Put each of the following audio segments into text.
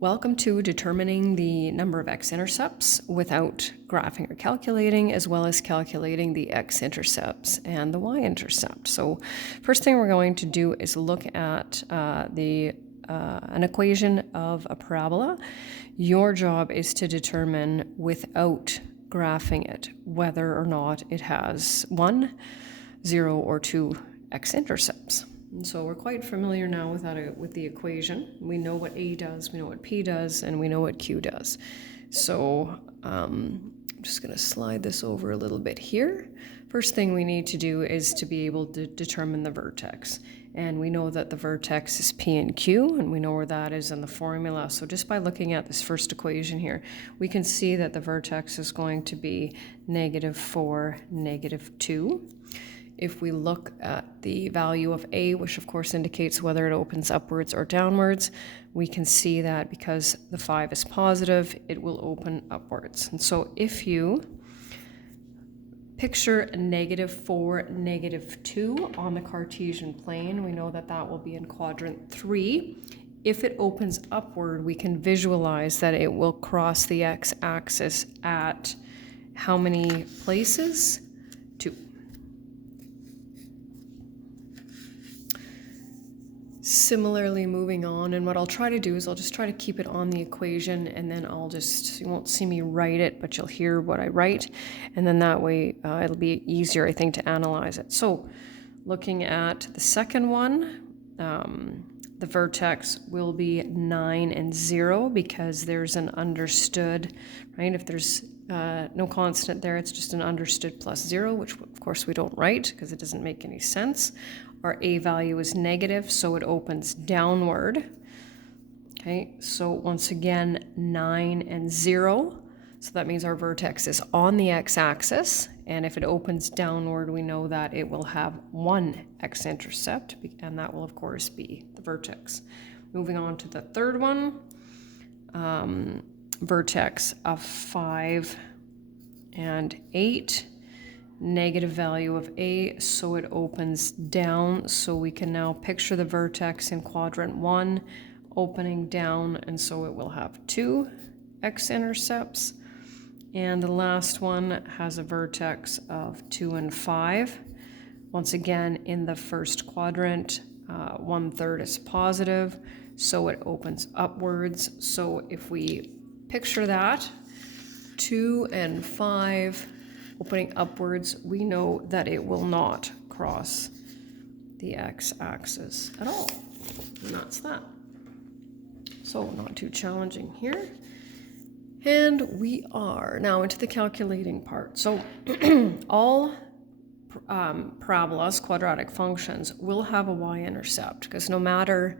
Welcome to determining the number of x-intercepts without graphing or calculating, as well as calculating the x-intercepts and the y-intercept. So first thing we're going to do is look at an equation of a parabola. Your job is to determine without graphing it whether or not it has 1, 0, or 2 x-intercepts. And so we're quite familiar now with the equation. We know what A does, we know what P does, and we know what Q does. So I'm just going to slide this over a little bit here. First thing we need to do is to be able to determine the vertex. And we know that the vertex is P and Q, and we know where that is in the formula. So just by looking at this first equation here, we can see that the vertex is going to be -4, -2. If we look at the value of A, which of course indicates whether it opens upwards or downwards, we can see that because the 5 is positive, it will open upwards. And so if you picture a -4, -2 on the Cartesian plane, we know that that will be in quadrant 3. If it opens upward, we can visualize that it will cross the x-axis at how many places? 2. Similarly, moving on, and what I'll try to do is I'll just try to keep it on the equation, and then you won't see me write it, but you'll hear what I write, and then that way it'll be easier, I think, to analyze it. So looking at the second one, the vertex will be 9 and 0 because there's an understood, right? If there's no constant there, it's just an understood plus 0, which of course we don't write because it doesn't make any sense. Our A value is negative, so it opens downward. Okay, so once again, 9 and 0. So that means our vertex is on the x-axis, and if it opens downward, we know that it will have 1 x-intercept, and that will of course be the vertex. Moving on to the third one, vertex of 5 and 8. Negative value of A, so it opens down. So we can now picture the vertex in quadrant 1 opening down, and so it will have 2 x-intercepts. And the last one has a vertex of 2 and 5. Once again, in the first quadrant, 1/3 is positive, so it opens upwards. So if we picture that, 2 and 5 opening upwards, we know that it will not cross the x-axis at all. And that's that. So not too challenging here. And we are now into the calculating part. So all parabolas, quadratic functions, will have a y-intercept because no matter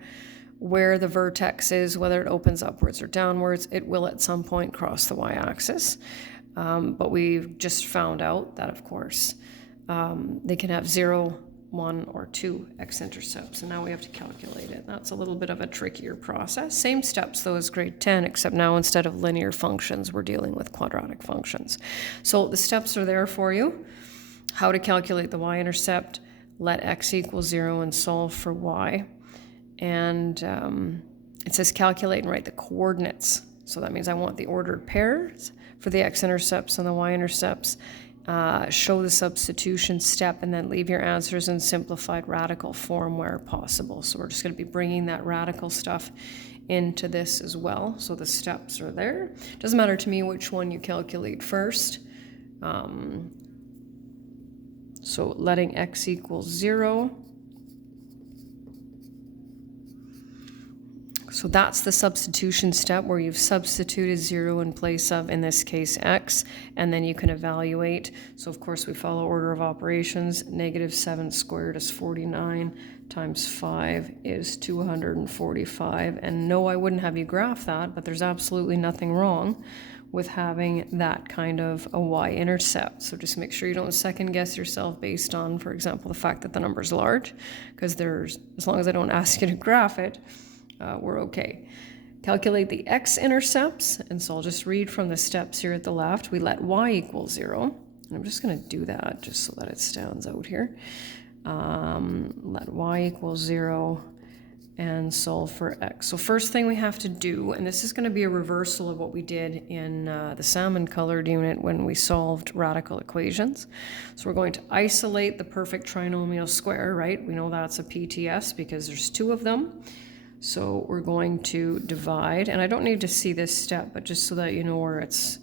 where the vertex is, whether it opens upwards or downwards, it will at some point cross the y-axis. But we've just found out that, of course, they can have 0, 1, or 2 x-intercepts, and now we have to calculate it. That's a little bit of a trickier process. Same steps, though, as grade 10, except now instead of linear functions, we're dealing with quadratic functions. So the steps are there for you. How to calculate the y-intercept, let x equal 0 and solve for y. And it says calculate and write the coordinates. So that means I want the ordered pairs for the x-intercepts and the y-intercepts. Show the substitution step, and then leave your answers in simplified radical form where possible. So we're just going to be bringing that radical stuff into this as well. So the steps are there. Doesn't matter to me which one you calculate first. So letting x equal 0. So that's the substitution step where you've substituted 0 in place of, in this case, x, and then you can evaluate. So of course we follow order of operations. -7 squared is 49 times 5 is 245. And no, I wouldn't have you graph that, but there's absolutely nothing wrong with having that kind of a y-intercept. So just make sure you don't second guess yourself based on, for example, the fact that the number is large, because as long as I don't ask you to graph it, we're okay. Calculate the x-intercepts, and so I'll just read from the steps here at the left. We let y equal 0, and I'm just going to do that just so that it stands out here. Let y equal 0, and solve for x. So first thing we have to do, and this is going to be a reversal of what we did in the salmon colored unit when we solved radical equations. So we're going to isolate the perfect trinomial square, right? We know that's a PTS because there's two of them. So we're going to divide, and I don't need to see this step, but just so that you know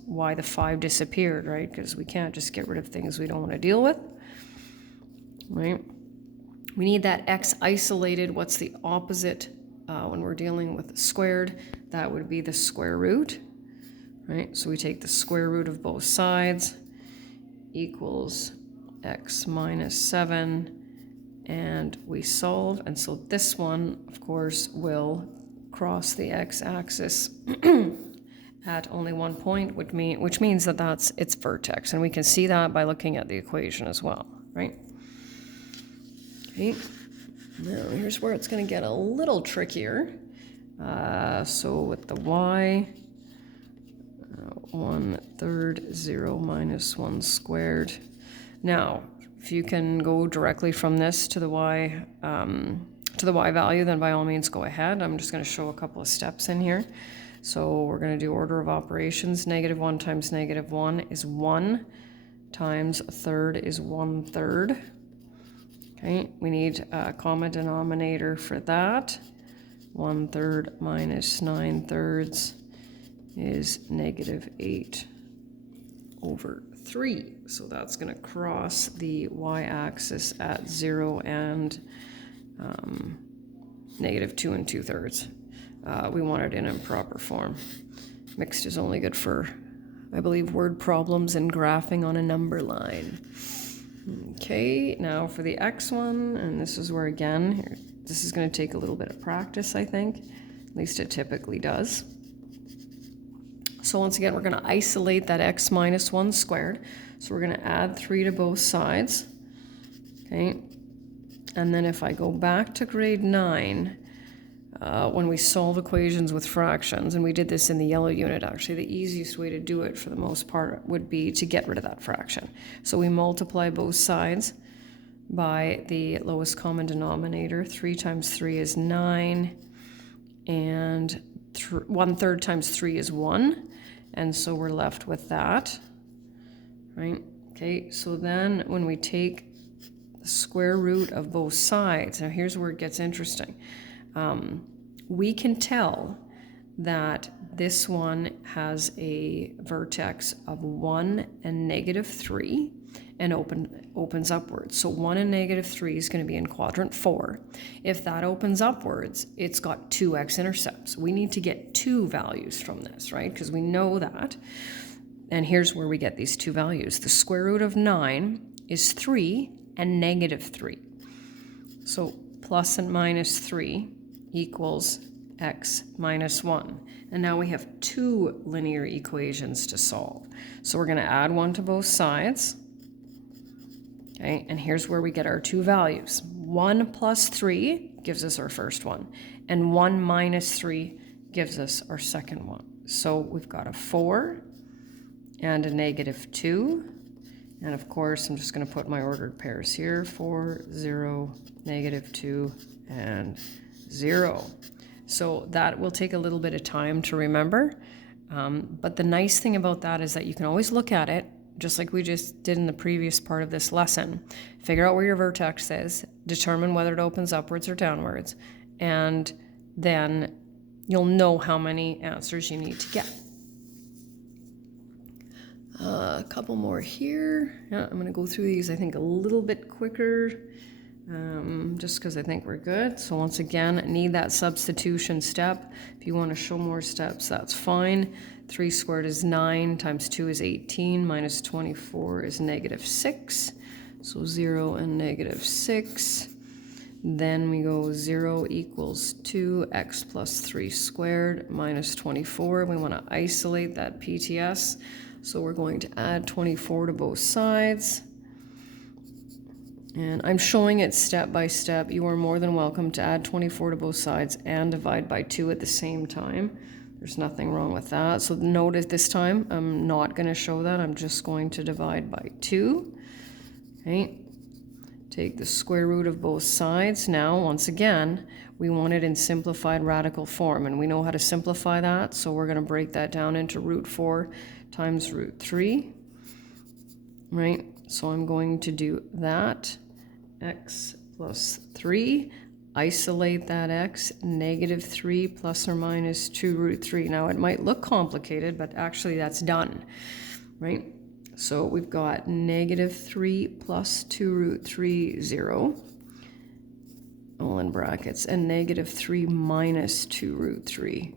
why the 5 disappeared, right? Because we can't just get rid of things we don't want to deal with, right? We need that x isolated. What's the opposite when we're dealing with squared? That would be the square root, right? So we take the square root of both sides equals x minus 7, and we solve. And so this one, of course, will cross the x-axis at only one point, which means that that's its vertex. And we can see that by looking at the equation as well, right? Okay, now here's where it's going to get a little trickier. So with the y, 1/3 0 minus 1 squared. Now, if you can go directly from this to the y value, then by all means go ahead. I'm just going to show a couple of steps in here. So we're going to do order of operations. -1 times -1 is 1 times 1/3 is 1/3. Okay, we need a common denominator for that. 1/3 minus 9/3 is -8/3. So that's going to cross the y-axis at 0 and -2 2/3. We want it in improper form. Mixed is only good for, I believe, word problems and graphing on a number line. Okay, now for the x one, and this is where, again, this is going to take a little bit of practice, I think. At least it typically does. So once again, we're going to isolate that x minus 1 squared. So we're going to add 3 to both sides. Okay, and then if I go back to grade 9, when we solve equations with fractions, and we did this in the yellow unit, actually, the easiest way to do it for the most part would be to get rid of that fraction. So we multiply both sides by the lowest common denominator. 3 times 3 is 9, and 1/3 times 3 is 1, and so we're left with that, right? Okay, so then when we take the square root of both sides, now here's where it gets interesting. We can tell that this one has a vertex of 1 and -3 and opens upwards. So 1 and -3 is going to be in quadrant 4. If that opens upwards, it's got 2 x-intercepts. We need to get 2 values from this, right? Because we know that. And here's where we get these 2 values. The square root of 9 is 3 and -3. So plus and minus 3 equals x minus 1. And now we have 2 linear equations to solve. So we're going to add 1 to both sides. Okay, and here's where we get our 2 values. 1 plus 3 gives us our first one, and 1 minus 3 gives us our second one. So we've got a 4 and a -2. And of course, I'm just going to put my ordered pairs here. 4, 0, -2, and 0. So that will take a little bit of time to remember. But the nice thing about that is that you can always look at it, just like we just did in the previous part of this lesson. Figure out where your vertex is, determine whether it opens upwards or downwards, and then you'll know how many answers you need to get. A couple more here. Yeah, I'm going to go through these, I think, a little bit quicker, just because I think we're good. So once again, need that substitution step. If you want to show more steps, that's fine. 3 squared is 9, times 2 is 18, minus 24 is -6. So 0 and -6. Then we go 0 equals 2x plus 3 squared minus 24. We want to isolate that PTS. So we're going to add 24 to both sides. And I'm showing it step by step. You are more than welcome to add 24 to both sides and divide by 2 at the same time. There's nothing wrong with that. So notice this time, I'm not going to show that. I'm just going to divide by 2. Okay. take the square root of both sides. Now, once again, we want it in simplified radical form, and we know how to simplify that, so we're going to break that down into root 4 times root 3, right? So I'm going to do that, x plus 3, isolate that x, negative 3 plus or minus 2 root 3. Now, it might look complicated, but actually that's done, right? So we've got negative 3 plus 2 root 3, 0, all in brackets, and negative 3 minus 2 root 3,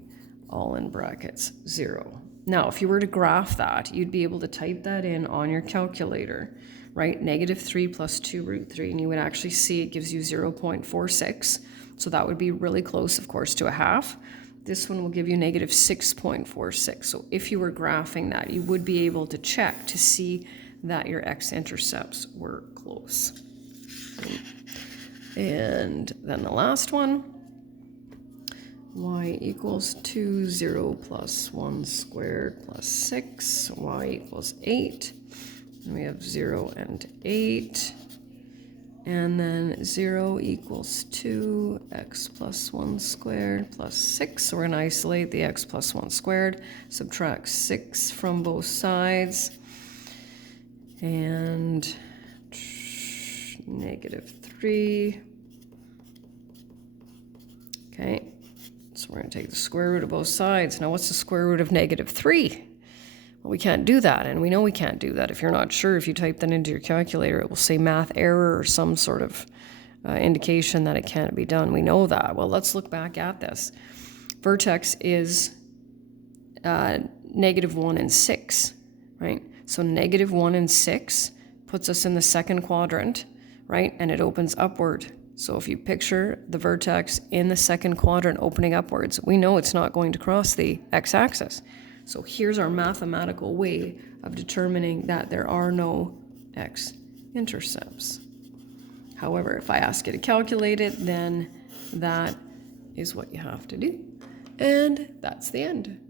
all in brackets, 0. Now, if you were to graph that, you'd be able to type that in on your calculator, right? Negative 3 plus 2 root 3, and you would actually see it gives you 0.46. So that would be really close, of course, to a half. This one will give you negative 6.46. So if you were graphing that, you would be able to check to see that your x-intercepts were close. And then the last one, y equals 2, 0 plus 1 squared plus 6, y equals 8. And we have 0 and 8. And then 0 equals 2, x plus 1 squared plus 6. So we're going to isolate the x plus 1 squared, subtract 6 from both sides, and negative 3. Okay, so we're going to take the square root of both sides. Now, what's the square root of negative 3? Well, we can't do that, and we know we can't do that. If you're not sure, if you type that into your calculator, it will say math error or some sort of indication that it can't be done. We know that. Well, let's look back at this. Vertex is negative 1 and 6, right? So negative 1 and 6 puts us in the second quadrant, right? And it opens upward. So if you picture the vertex in the second quadrant opening upwards, we know it's not going to cross the x-axis. So here's our mathematical way of determining that there are no x-intercepts. However, if I ask you to calculate it, then that is what you have to do. And that's the end.